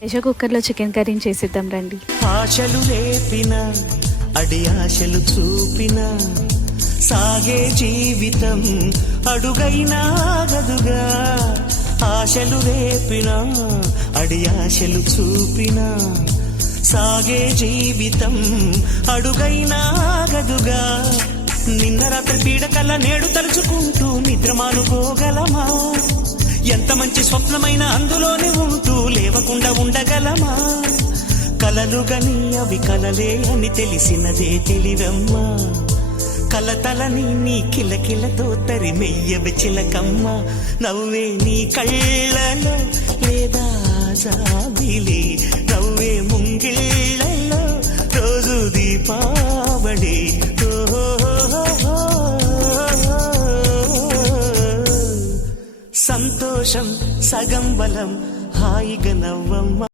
Pressure కుక్కర్లో chicken curry చేసిద్దాం రండి. ఆశలు రేపిన అడి ఆశలు చూపిన సాగే జీవితం అడుగైనా ఆగదుగా. ఆశలు రేపిన అడి ఆశలు చూపిన సాగే జీవితం అడుగైనా ఆగదుగా. నిన్న రాత్రి పీడకల్లా నేడు తలుచుకుంటూ నిద్రమానుకోగలమా? ఎంత మంచి స్వప్నమైన అందులోనే ఉంటూ లేవకుండా ఉండగలమా? కలలు గని అవి కలలే అని తెలిసినదే తెలివమ్మా. కలతలని నీ కిలకిలతో తరిమెయ్యవి చిలకమ్మ. నవ్వే నీ కళ్ళలో లేదా జాబిలి, నవ్వే ముంగిళ్ళలో రోజు దీపావళి. సంతోషం సగం బలం, హాయిగా నవ్వమ్మ.